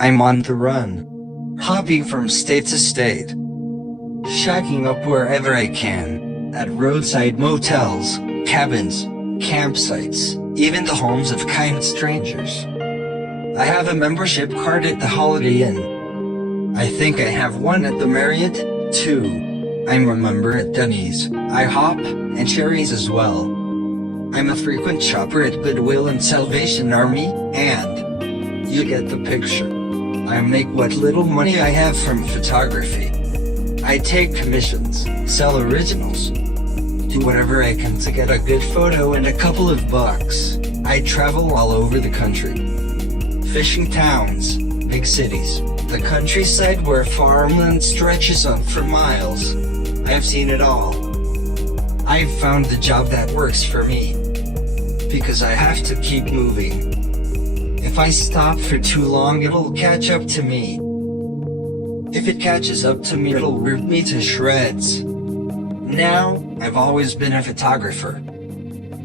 I'm on the run, hopping from state to state, shacking up wherever I can, at roadside motels, cabins, campsites, even the homes of kind strangers. I have a membership card at the Holiday Inn. I think I have one at the Marriott, too. I'm a member at Denny's, IHOP, and Cherries as well. I'm a frequent shopper at Goodwill and Salvation Army, and you get the picture. I make what little money I have from photography. I take commissions, sell originals, do whatever I can to get a good photo and a couple of bucks. I travel all over the country. Fishing towns, big cities, the countryside where farmland stretches on for miles. I've seen it all. I've found the job that works for me, because I have to keep moving. If I stop for too long, it'll catch up to me. If it catches up to me, it'll rip me to shreds. Now, I've always been a photographer.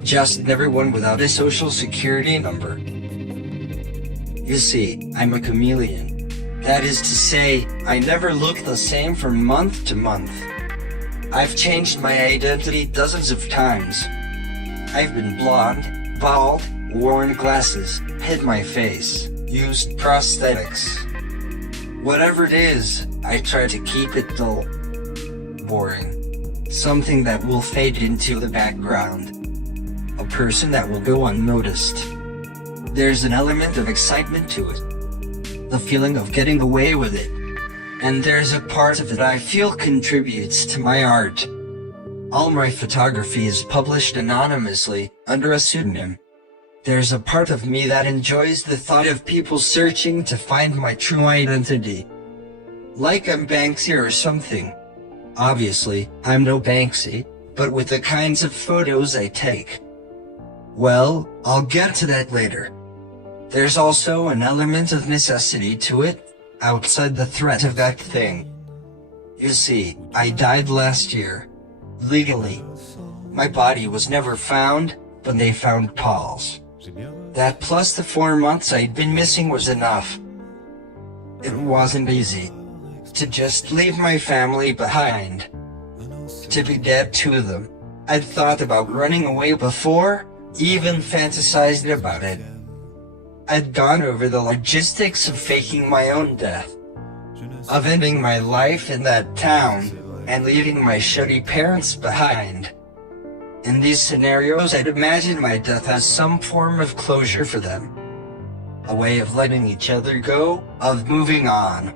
Just never one without a social security number. You see, I'm a chameleon. That is to say, I never look the same from month to month. I've changed my identity dozens of times. I've been blonde, bald, worn glasses, hid my face, used prosthetics. Whatever it is, I try to keep it dull, boring, something that will fade into the background, a person that will go unnoticed. There's an element of excitement to it, the feeling of getting away with it, and there's a part of it I feel contributes to my art. All my photography is published anonymously, under a pseudonym. There's a part of me that enjoys the thought of people searching to find my true identity. Like I'm Banksy or something. Obviously, I'm no Banksy, but with the kinds of photos I take. Well, I'll get to that later. There's also an element of necessity to it, outside the threat of that thing. You see, I died last year. Legally. My body was never found, but they found Paul's. That plus the 4 months I'd been missing was enough. It wasn't easy to just leave my family behind, to be dead to them. I'd thought about running away before, even fantasized about it. I'd gone over the logistics of faking my own death, of ending my life in that town, and leaving my shitty parents behind. In these scenarios, I'd imagine my death as some form of closure for them. A way of letting each other go, of moving on.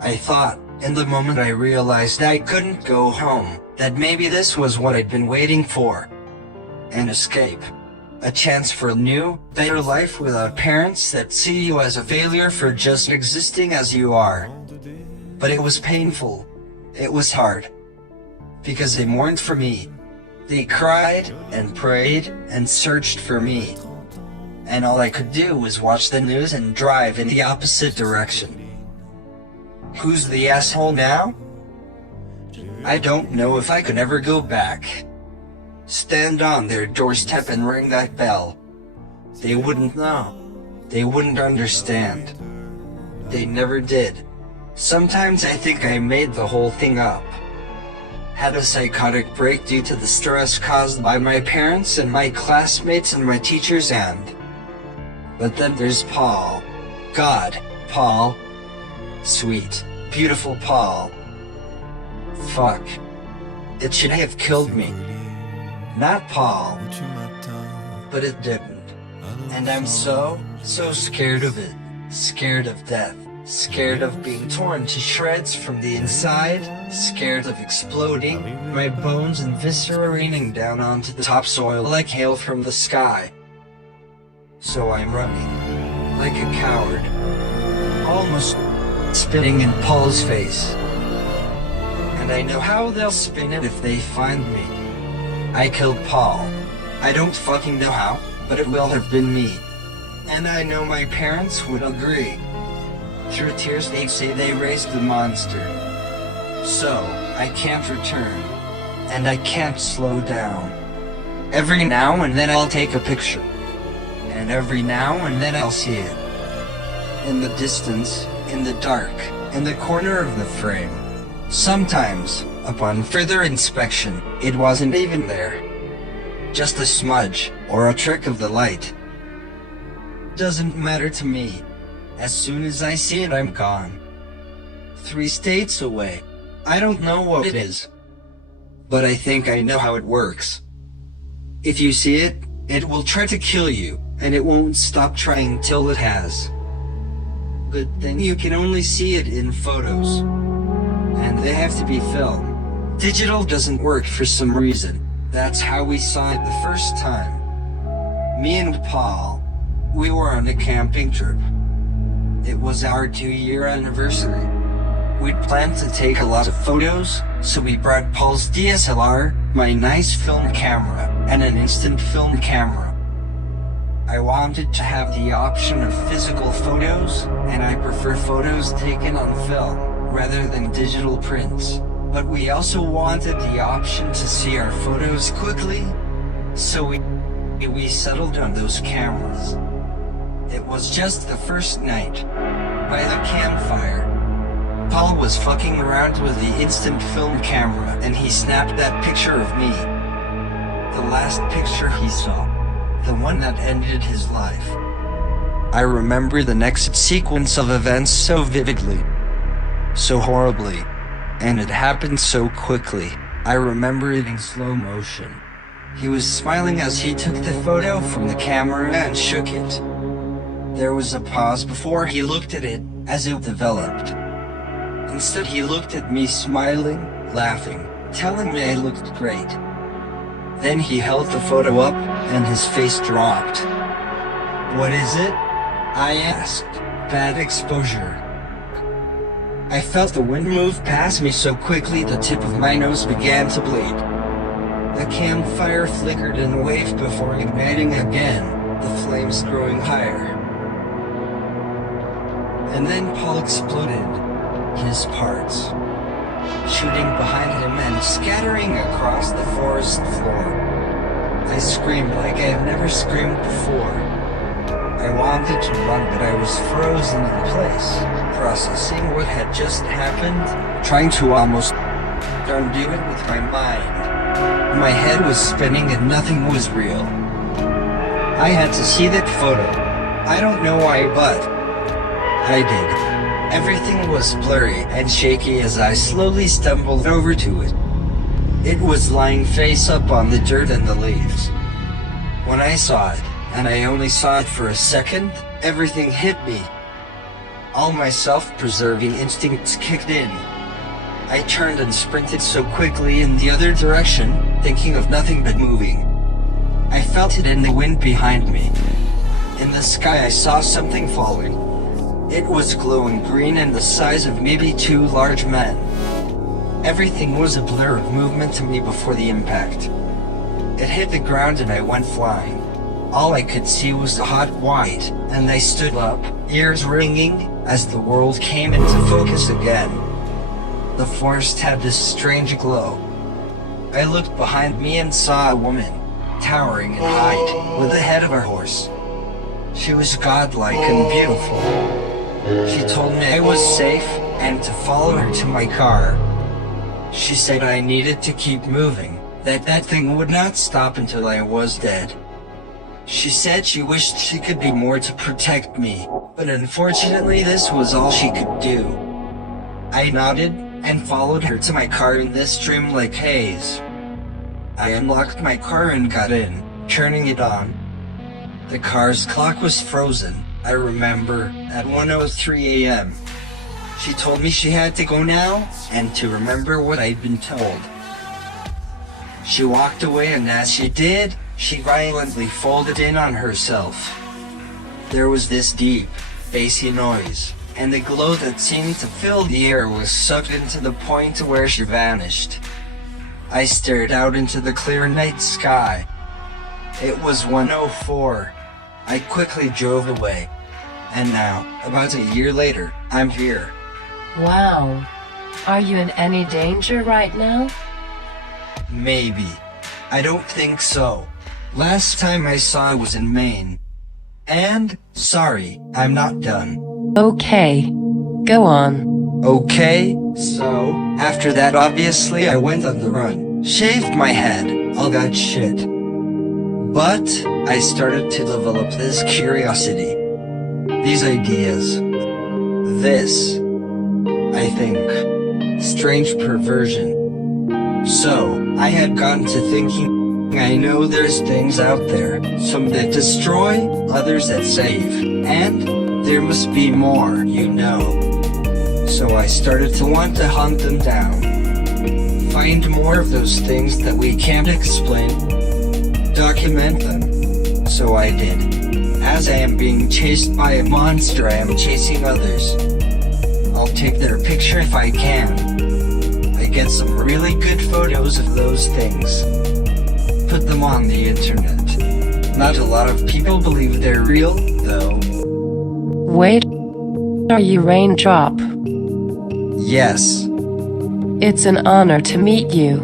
I thought, in the moment I realized I couldn't go home, that maybe this was what I'd been waiting for. An escape. A chance for a new, better life without parents that see you as a failure for just existing as you are. But it was painful. It was hard. Because they mourned for me. They cried, and prayed, and searched for me. And all I could do was watch the news and drive in the opposite direction. Who's the asshole now? I don't know if I could ever go back. Stand on their doorstep and ring that bell. They wouldn't know. They wouldn't understand. They never did. Sometimes I think I made the whole thing up. Had a psychotic break due to the stress caused by my parents and my classmates and my teachers but then there's Paul. God, Paul. Sweet, beautiful Paul. Fuck. It should have killed me. Not Paul. But it didn't. And I'm so scared of it. Scared of death. Scared of being torn to shreds from the inside, scared of exploding, my bones and viscera raining down onto the topsoil like hail from the sky. So I'm running, like a coward, almost spitting in Paul's face. And I know how they'll spin it if they find me. I killed Paul. I don't fucking know how, but it will have been me. And I know my parents would agree. Through tears they say they raised the monster. So, I can't return. And I can't slow down. Every now and then I'll take a picture. And every now and then I'll see it. in the distance, in the dark, in the corner of the frame. Sometimes, upon further inspection, it wasn't even there. Just a smudge, or a trick of the light. Doesn't matter to me. As soon as I see it, I'm gone. 3 states away. I don't know what it is. But I think I know how it works. If you see it, it will try to kill you, and it won't stop trying till it has. Good thing you can only see it in photos. And they have to be filmed. Digital doesn't work for some reason. That's how we saw it the first time. Me and Paul, we were on a camping trip. It was our 2-year anniversary. We'd planned to take a lot of photos, so we brought Paul's DSLR, my nice film camera, and an instant film camera. I wanted to have the option of physical photos, and I prefer photos taken on film, rather than digital prints. But we also wanted the option to see our photos quickly, so we settled on those cameras. It was just the first night. By the campfire, Paul was fucking around with the instant film camera and he snapped that picture of me. The last picture he saw. The one that ended his life. I remember the next sequence of events so vividly. So horribly. And it happened so quickly. I remember it in slow motion. He was smiling as he took the photo from the camera and shook it. There was a pause before he looked at it, as it developed. Instead he looked at me smiling, laughing, telling me I looked great. Then he held the photo up, and his face dropped. "What is it?" I asked. "Bad exposure." I felt the wind move past me so quickly the tip of my nose began to bleed. The campfire flickered and waved before igniting again, the flames growing higher. And then Paul exploded. His parts. Shooting behind him and scattering across the forest floor. I screamed like I had never screamed before. I wanted to run, but I was frozen in place, processing what had just happened, trying to almost undo it with my mind. My head was spinning and nothing was real. I had to see that photo. I don't know why, but I did. Everything was blurry and shaky as I slowly stumbled over to it. It was lying face up on the dirt and the leaves. When I saw it, and I only saw it for a second, everything hit me. All my self-preserving instincts kicked in. I turned and sprinted so quickly in the other direction, thinking of nothing but moving. I felt it in the wind behind me. In the sky I saw something falling. It was glowing green and the size of maybe 2 large men. Everything was a blur of movement to me before the impact. It hit the ground and I went flying. All I could see was the hot white, and I stood up, ears ringing, as the world came into focus again. The forest had this strange glow. I looked behind me and saw a woman, towering in height, with the head of a horse. She was godlike and beautiful. She told me I was safe, and to follow her to my car. She said I needed to keep moving, that thing would not stop until I was dead. She said she wished she could be more to protect me, but unfortunately this was all she could do. I nodded, and followed her to my car in this dreamlike haze. I unlocked my car and got in, turning it on. The car's clock was frozen, I remember, at 1:03 a.m. She told me she had to go now, and to remember what I'd been told. She walked away, and as she did, she violently folded in on herself. There was this deep, bassy noise, and the glow that seemed to fill the air was sucked into the point where she vanished. I stared out into the clear night sky. It was 1:04. I quickly drove away. And now, about a year later, I'm here. Wow. Are you in any danger right now? Maybe. I don't think so. Last time I saw it was in Maine. And, sorry, I'm not done. Okay. Go on. Okay, so, after that obviously I went on the run, shaved my head, all got shit. But, I started to develop this curiosity, these ideas, this, I think, strange perversion. So, I had gotten to thinking, I know there's things out there, some that destroy, others that save, and there must be more, you know. So I started to want to hunt them down. Find more of those things that we can't explain. Document them. So I did. As I am being chased by a monster, I am chasing others. I'll take their picture if I can. I get some really good photos of those things. Put them on the internet. Not a lot of people believe they're real, though. Wait. Are you Raindrop? Yes. It's an honor to meet you.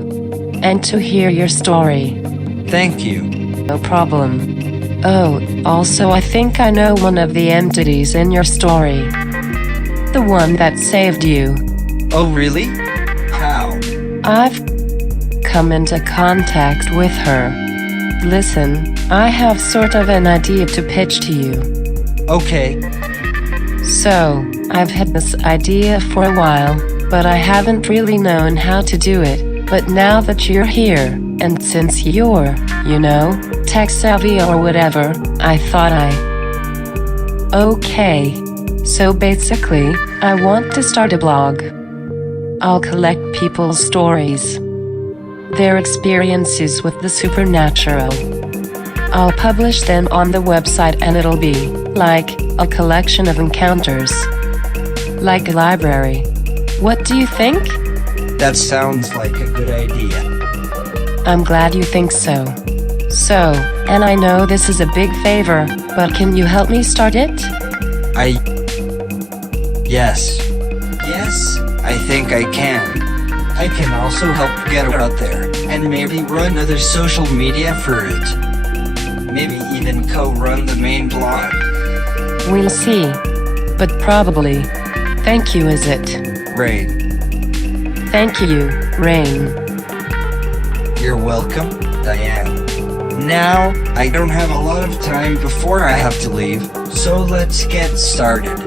And to hear your story. Thank you. No problem. Oh, also I think I know one of the entities in your story. The one that saved you. Oh really? How? I've come into contact with her. Listen, I have sort of an idea to pitch to you. Okay. So, I've had this idea for a while, but I haven't really known how to do it. But now that you're here, and since you're, tech savvy or whatever, I thought Okay. So basically, I want to start a blog. I'll collect people's stories. Their experiences with the supernatural. I'll publish them on the website and it'll be, like, a collection of encounters. Like a library. What do you think? That sounds like a good idea. I'm glad you think so. So, and I know this is a big favor, but can you help me start it? Yes. Yes, I think I can. I can also help get it out there, and maybe run other social media for it. Maybe even co-run the main blog. We'll see. But probably. Thank you, is it? Rain. Thank you, Rain. You're welcome, Diane. Now, I don't have a lot of time before I have to leave, so let's get started.